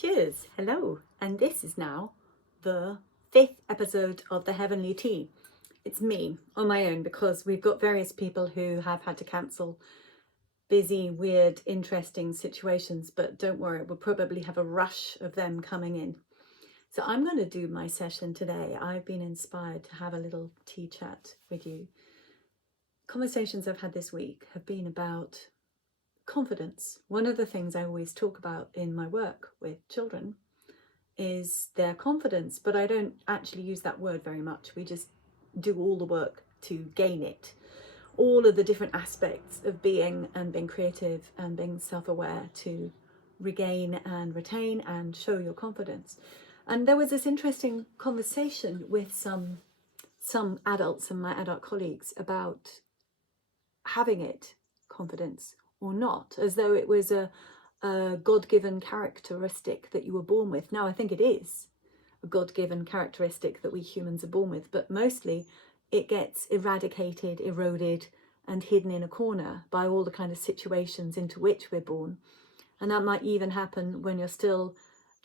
Cheers, hello, and this is now the 5th episode of the Heavenly Tea. It's me on my own because we've got various people who have had to cancel busy, weird, interesting situations, but don't worry, we'll probably have a rush of them coming in. So I'm going to do my session today. I've been inspired to have a little tea chat with you. Conversations I've had this week have been about confidence. One of the things I always talk about in my work with children is their confidence, but I don't actually use that word very much. We just do all the work to gain it. All of the different aspects of being and being creative and being self-aware to regain and retain and show your confidence. And there was this interesting conversation with some adults and my adult colleagues about having it, confidence, or not, as though it was a God-given characteristic that you were born with. Now, I think it is a God-given characteristic that we humans are born with, but mostly it gets eradicated, eroded, and hidden in a corner by all the kind of situations into which we're born. And that might even happen when you're still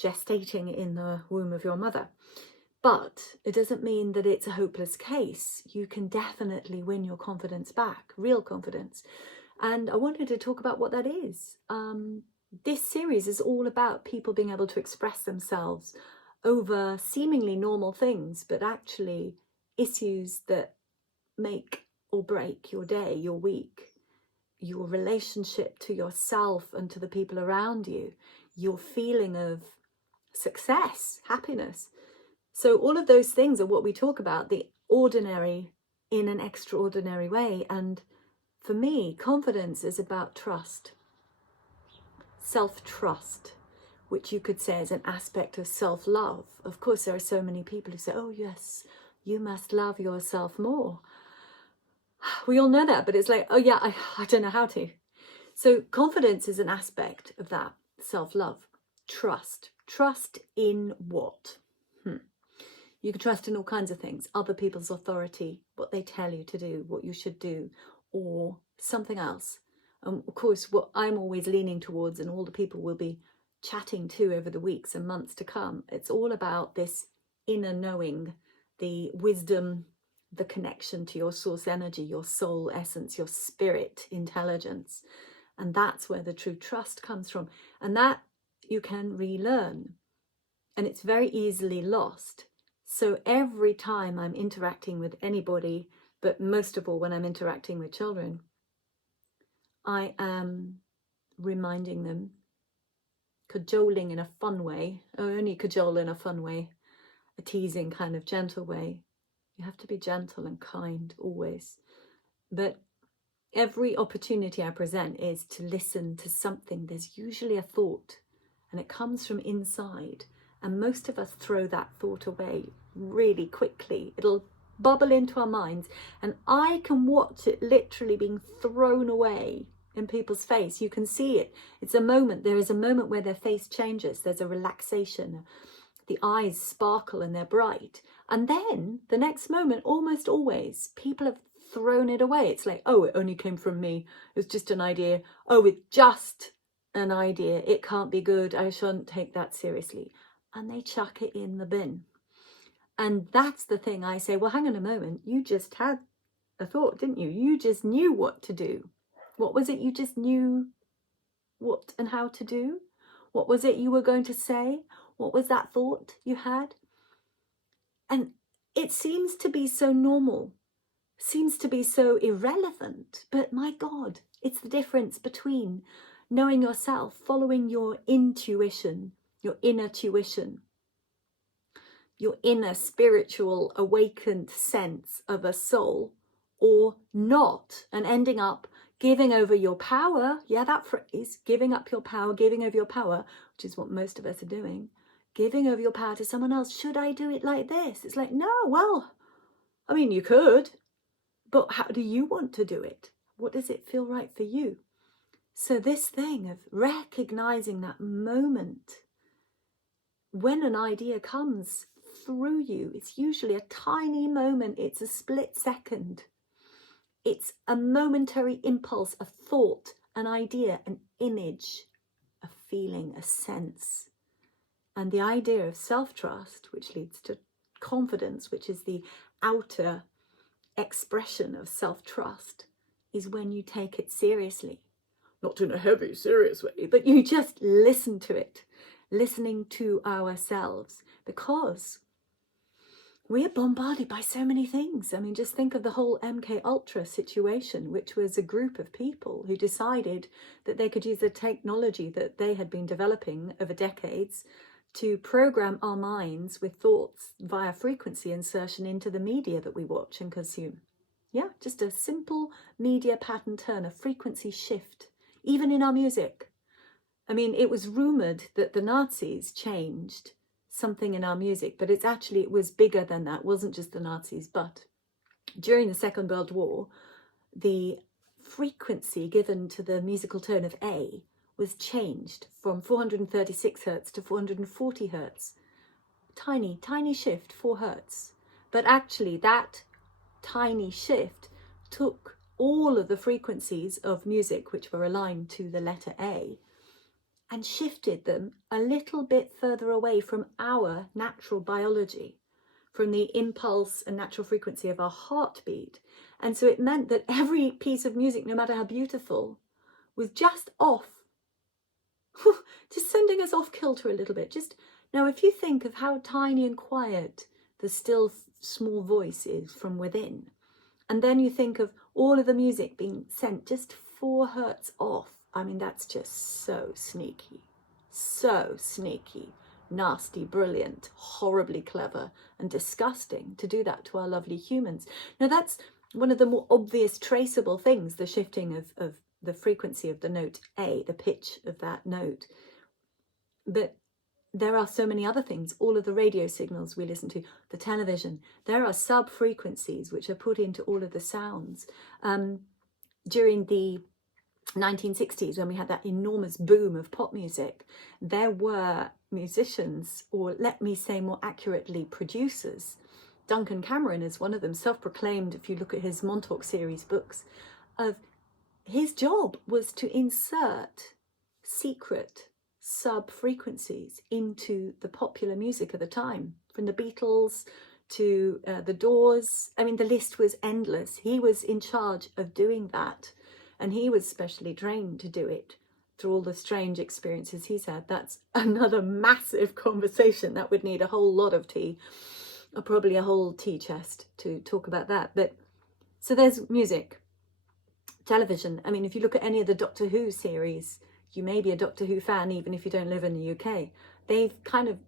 gestating in the womb of your mother. But it doesn't mean that it's a hopeless case. You can definitely win your confidence back, real confidence. And I wanted to talk about what that is. This series is all about people being able to express themselves over seemingly normal things, but actually issues that make or break your day, your week, your relationship to yourself and to the people around you, your feeling of success, happiness. So all of those things are what we talk about, the ordinary in an extraordinary way. And for me, confidence is about trust, self-trust, which you could say is an aspect of self-love. Of course, there are so many people who say, oh yes, you must love yourself more. We all know that, but it's like, oh yeah, I don't know how to. So confidence is an aspect of that, self-love. Trust. Trust in what? You can trust in all kinds of things, other people's authority, what they tell you to do, what you should do, or something else. Of course, what I'm always leaning towards, and all the people we'll be chatting to over the weeks and months to come, it's all about this inner knowing, the wisdom, the connection to your source energy, your soul essence, your spirit intelligence. And that's where the true trust comes from. And that you can relearn. And it's very easily lost. So every time I'm interacting with anybody, but most of all when I'm interacting with children, I am reminding them, cajoling in a fun way, only cajole in a fun way, a teasing kind of gentle way. You have to be gentle and kind always. But every opportunity I present is to listen to something. There's usually a thought, and it comes from inside. And most of us throw that thought away really quickly. It'll bubble into our minds, and I can watch it literally being thrown away in people's face. You can see it. It's a moment. There is a moment where their face changes. There's a relaxation. The eyes sparkle and they're bright. And then the next moment, almost always, people have thrown it away. It's like, oh, it only came from me. It was just an idea. Oh, it's just an idea. It can't be good. I shouldn't take that seriously. And they chuck it in the bin. And that's the thing I say, well, hang on a moment. You just had a thought, didn't you? You just knew what to do. What was it you just knew what and how to do? What was it you were going to say? What was that thought you had? And it seems to be so normal, seems to be so irrelevant. But my God, it's the difference between knowing yourself, following your intuition, your inner tuition, your inner spiritual awakened sense of a soul, or not, and ending up giving over your power. Yeah, that phrase, giving up your power, giving over your power, which is what most of us are doing. Giving over your power to someone else. Should I do it like this? It's like, no, well, I mean, you could, but how do you want to do it? What does it feel right for you? So this thing of recognizing that moment when an idea comes through you, it's usually a tiny moment. It's a split second. It's a momentary impulse, a thought, an idea, an image, a feeling, a sense. And the idea of self-trust, which leads to confidence, which is the outer expression of self-trust, is when you take it seriously. Not in a heavy, serious way, but you just listen to it, listening to ourselves, because we are bombarded by so many things. I mean, just think of the whole MK Ultra situation, which was a group of people who decided that they could use the technology that they had been developing over decades to program our minds with thoughts via frequency insertion into the media that we watch and consume. Yeah, just a simple media pattern turn, a frequency shift, even in our music. I mean, it was rumored that the Nazis changed something in our music, but it was bigger than that. It wasn't just the Nazis, but during the Second World War, the frequency given to the musical tone of A was changed from 436 hertz to 440 hertz. Tiny, tiny shift, 4 hertz. But actually that tiny shift took all of the frequencies of music which were aligned to the letter A and shifted them a little bit further away from our natural biology, from the impulse and natural frequency of our heartbeat. And so it meant that every piece of music, no matter how beautiful, was just off, just sending us off kilter a little bit. Just now, if you think of how tiny and quiet the still small voice is from within, and then you think of all of the music being sent just 4 hertz off, I mean, that's just so sneaky, nasty, brilliant, horribly clever and disgusting to do that to our lovely humans. Now, that's one of the more obvious traceable things, the shifting of the frequency of the note A, the pitch of that note. But there are so many other things, all of the radio signals we listen to, the television, there are sub-frequencies which are put into all of the sounds. During the 1960s, when we had that enormous boom of pop music, there were musicians, or let me say more accurately, producers. Duncan Cameron is one of them, self-proclaimed, if you look at his Montauk series books, of his job was to insert secret sub-frequencies into the popular music of the time, from the Beatles to the Doors. I mean, the list was endless. He was in charge of doing that, and he was specially trained to do it through all the strange experiences he's had. That's another massive conversation that would need a whole lot of tea, or probably a whole tea chest to talk about that. But so there's music, television. I mean, if you look at any of the Doctor Who series, you may be a Doctor Who fan even if you don't live in the UK. They've kind of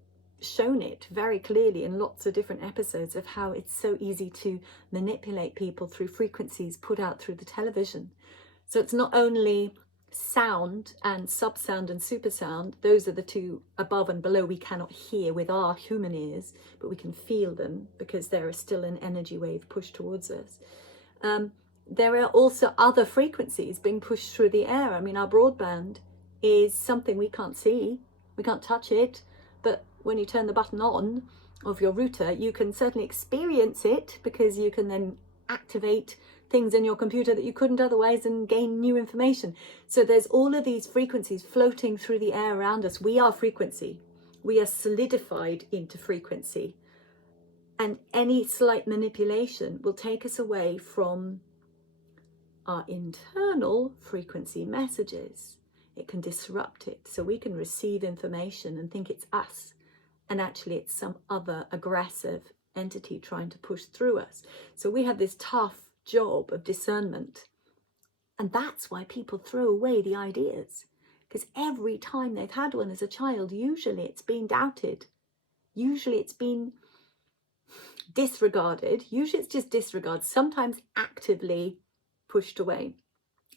shown it very clearly in lots of different episodes of how it's so easy to manipulate people through frequencies put out through the television. So it's not only sound and subsound and supersound, those are the two above and below we cannot hear with our human ears, but we can feel them because there is still an energy wave pushed towards us. There are also other frequencies being pushed through the air. I mean, our broadband is something we can't see, we can't touch it, but when you turn the button on of your router, you can certainly experience it, because you can then activate things in your computer that you couldn't otherwise and gain new information. So there's all of these frequencies floating through the air around us. We are frequency. We are solidified into frequency. And any slight manipulation will take us away from our internal frequency messages. It can disrupt it. So we can receive information and think it's us, and actually it's some other aggressive entity trying to push through us. So we have this tough job of discernment, and that's why people throw away the ideas, because every time they've had one as a child, usually it's been doubted, usually it's been disregarded, usually it's just disregard, sometimes actively pushed away,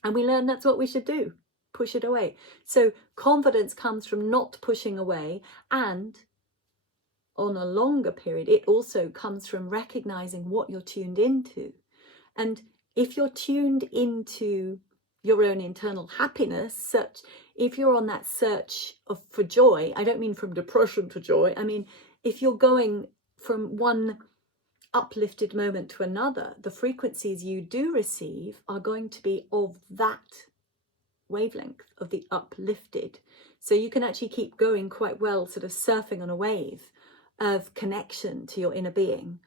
and we learn that's what we should do, push it away. So confidence comes from not pushing away, and on a longer period it also comes from recognizing what you're tuned into. And if you're tuned into your own internal happiness, such if you're on that search for joy, I don't mean from depression to joy, I mean if you're going from one uplifted moment to another, the frequencies you do receive are going to be of that wavelength of the uplifted. So you can actually keep going quite well, sort of surfing on a wave of connection to your inner being,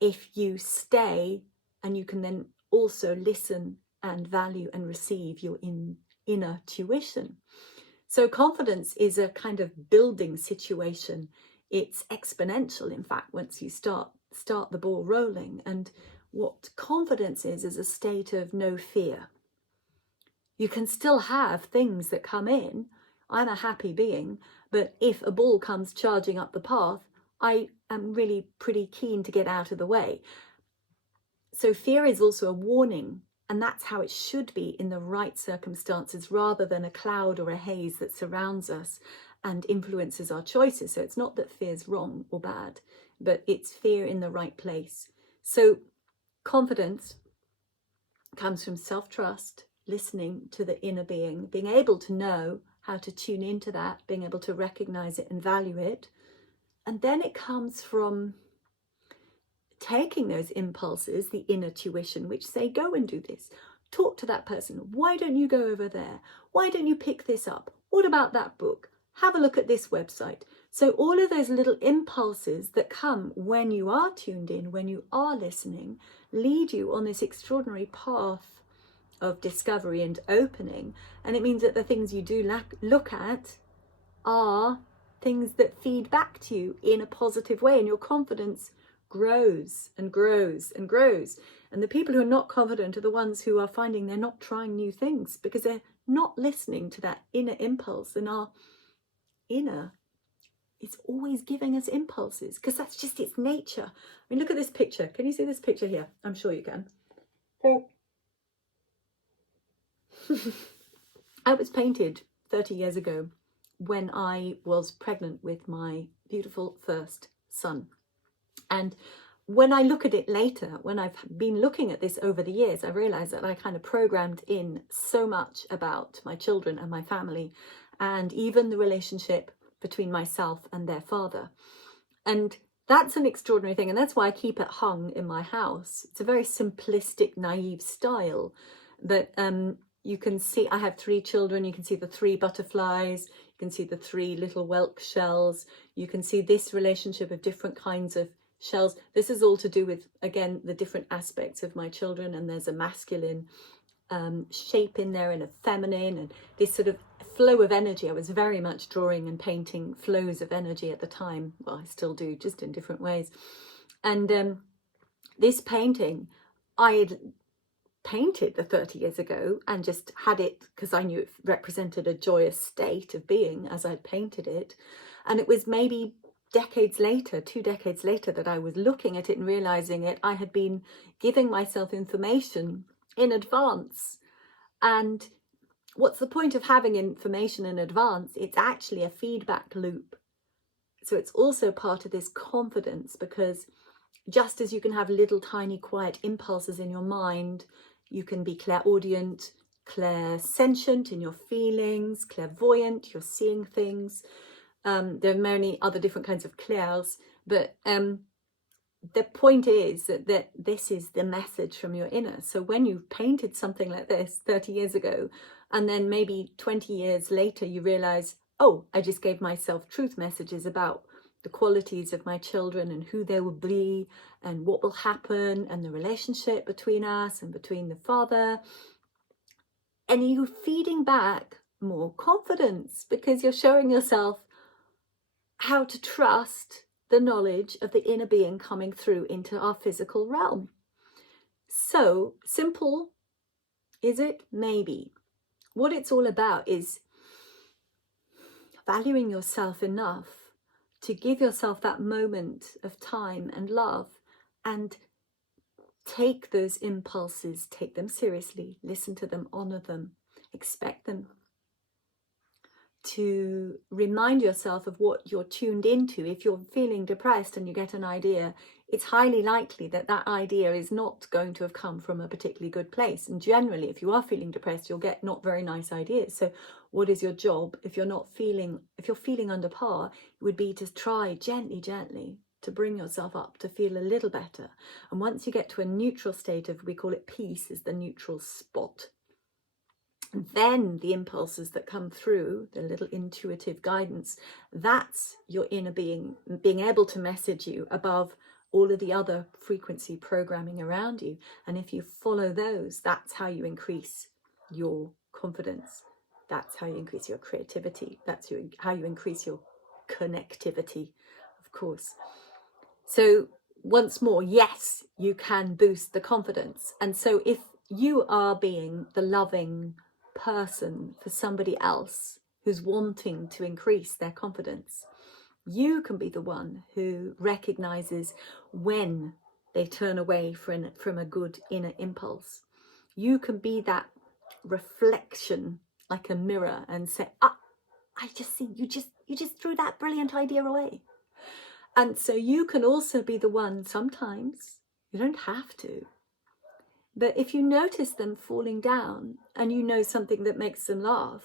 if you stay, and you can then also listen and value and receive your inner tuition. So confidence is a kind of building situation. It's exponential, in fact, once you start the ball rolling. And what confidence is a state of no fear. You can still have things that come in. I'm a happy being, but if a ball comes charging up the path, I am really pretty keen to get out of the way. So fear is also a warning, and that's how it should be in the right circumstances, rather than a cloud or a haze that surrounds us and influences our choices. So it's not that fear's wrong or bad, but it's fear in the right place. So confidence comes from self-trust, listening to the inner being, being able to know how to tune into that, being able to recognize it and value it. And then it comes from taking those impulses, the inner tuition, which say, go and do this. Talk to that person. Why don't you go over there? Why don't you pick this up? What about that book? Have a look at this website. So all of those little impulses that come when you are tuned in, when you are listening, lead you on this extraordinary path of discovery and opening. And it means that the things you do look at are things that feed back to you in a positive way, and your confidence grows and grows and grows. And the people who are not confident are the ones who are finding they're not trying new things, because they're not listening to that inner impulse. And our inner is always giving us impulses, because that's just its nature. I mean, look at this picture. Can you see this picture here? I'm sure you can. So it was painted 30 years ago when I was pregnant with my beautiful first son. And when I look at it later, when I've been looking at this over the years, I realized that I kind of programmed in so much about my children and my family, and even the relationship between myself and their father. And that's an extraordinary thing. And that's why I keep it hung in my house. It's a very simplistic, naive style. But you can see, I have 3 children. You can see the 3 butterflies. You can see the 3 little whelk shells. You can see this relationship of different kinds of shells. This is all to do with, again, the different aspects of my children. And there's a masculine shape in there and a feminine, and this sort of flow of energy. I was very much drawing and painting flows of energy at the time. Well, I still do, just in different ways. And this painting I had painted the 30 years ago and just had it because I knew it represented a joyous state of being as I'd painted it. And it was maybe decades later, 2 decades later, that I was looking at it and realizing it. I had been giving myself information in advance. And what's the point of having information in advance? It's actually a feedback loop. So it's also part of this confidence, because just as you can have little tiny quiet impulses in your mind, you can be clairaudient, clairsentient in your feelings, clairvoyant, you're seeing things. There are many other different kinds of clairs, but the point is that this is the message from your inner. So when you've painted something like this 30 years ago, and then maybe 20 years later, you realize, oh, I just gave myself truth messages about the qualities of my children and who they will be and what will happen and the relationship between us and between the father. And you're feeding back more confidence, because you're showing yourself how to trust the knowledge of the inner being coming through into our physical realm. So simple, is it? Maybe. What it's all about is valuing yourself enough to give yourself that moment of time and love, and take those impulses, take them seriously, listen to them, honor them, expect them. To remind yourself of what you're tuned into. If you're feeling depressed and you get an idea, it's highly likely that that idea is not going to have come from a particularly good place. And generally, if you are feeling depressed, you'll get not very nice ideas. So what is your job? If you're feeling under par, it would be to try gently to bring yourself up, to feel a little better. And once you get to a neutral state of, we call it peace, is the neutral spot. Then the impulses that come through, the little intuitive guidance, that's your inner being able to message you above all of the other frequency programming around you. And if you follow those, that's how you increase your confidence. That's how you increase your creativity. That's how you increase your connectivity, of course. So once more, yes, you can boost the confidence. And so if you are being the loving person for somebody else who's wanting to increase their confidence, you can be the one who recognizes when they turn away from a good inner impulse. You can be that reflection, like a mirror, and say, I just see you just threw that brilliant idea away. And so you can also be the one, sometimes, you don't have to, but if you notice them falling down and you know something that makes them laugh,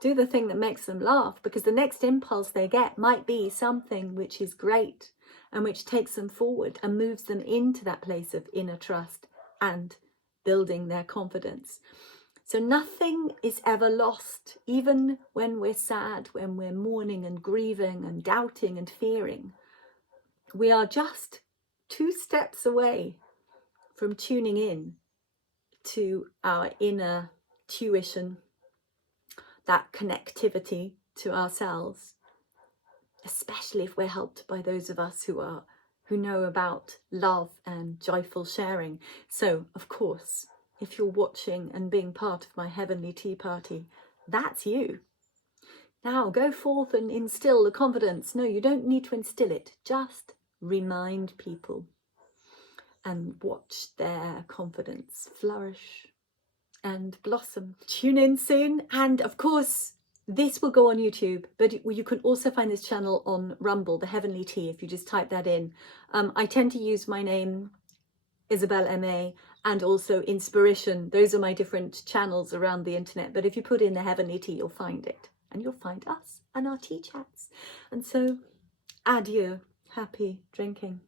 do the thing that makes them laugh, because the next impulse they get might be something which is great and which takes them forward and moves them into that place of inner trust and building their confidence. So nothing is ever lost, even when we're sad, when we're mourning and grieving and doubting and fearing. We are just 2 steps away from tuning in to our inner tuition, that connectivity to ourselves, especially if we're helped by those of us who know about love and joyful sharing. So, of course, if you're watching and being part of my Heavenly Tea Party, that's you. Now go forth and instill the confidence. No, you don't need to instill it. Just remind people and watch their confidence flourish and blossom. Tune in soon. And of course, this will go on YouTube, but you can also find this channel on Rumble, the Heavenly Tea, if you just type that in. I tend to use my name, Isabel MA, and also Inspiration. Those are my different channels around the internet. But if you put in the Heavenly Tea, you'll find it. And you'll find us and our tea chats. And so, adieu. Happy drinking.